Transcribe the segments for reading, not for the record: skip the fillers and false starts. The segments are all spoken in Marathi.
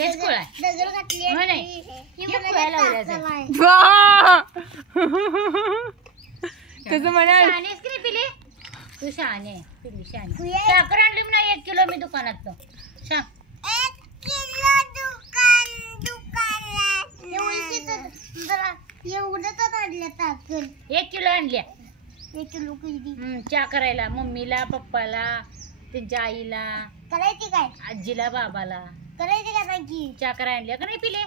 तेच कुळा तसं म्हणा. पिले तू शहाणे पिली शहाणे. साखर आणली म्हणा 1 किलो मी दुकानात. सांग 1 किलो दुकानात 1 किलो आणल्या. 1 किलो चहा करायला मम्मीला पप्पाला त्यांच्या आईला करायची काय आजीला बाबाला करायची का नाही चहा करायला आणल्या का नाही पिले.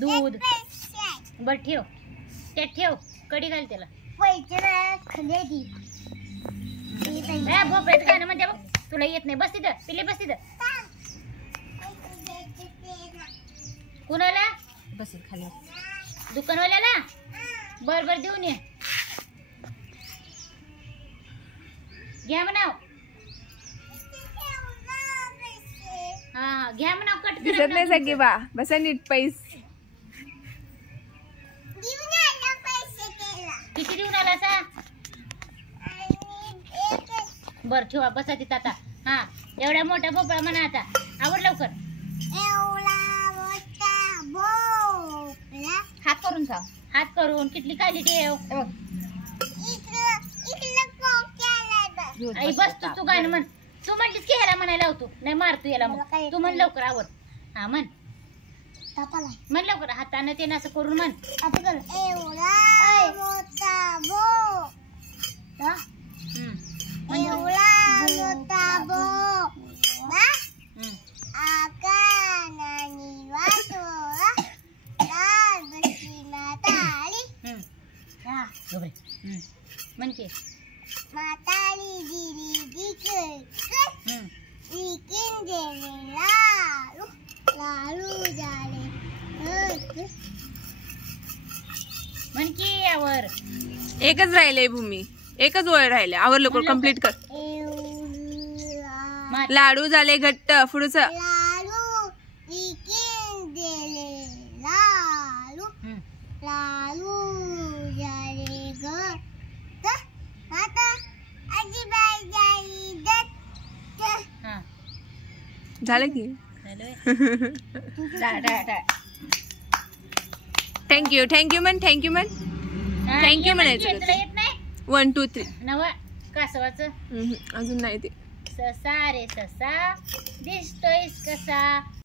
दूध बर ठेव त्यात ठेव कडी घाल त्याला. पैसे खाली भोपळ्यात काय ना म्हणजे तुला येत नाही. बस तिथं पिले बस तिथं. कुणाला बस खाली दुकानवाल्याला बर बर देऊन ये. घ्या म्हणाव. हा घ्या म्हणाव. कट दिसत नाही सगळे बा. बसा नीट पैसे किती देऊन आला सा. बर ठेवा बसा तिथं आता. हा एवढा मोठा भोपळा म्हणा आता. आवड लवकर. हात करून खा. हात करून किटली खाली ठेव. आई बस तू तू गाणं म्हण. तू म्हणलीस की ह्याला म्हणायला लावतो नाही मारतो याला. मग तू म्हण लवकर आवड. हा म्हण म्हण लवकर. हाताने ते असं करून म्हण. म्हण की म्हातारी लाडू लाडू झाले म्हण की यावर. एकच राहिले भूमी. एकच ओळ राहिले. आवर लवकर कंप्लीट कर. लाडू झाले घट्ट पुढच. लाडू विकीन दिले लाडू लाडू झाले घट्ट आता आजीबाई झाली दत्त. झालं की. थँक्यू थँक्यू म्हण. थँक्यू म्हण. थँक्यू म्हणायचं. येत नाही 1 2 3 नवा कासवाचं. अजून नाही ते. ससा रे ससा दिसतोयस कसा.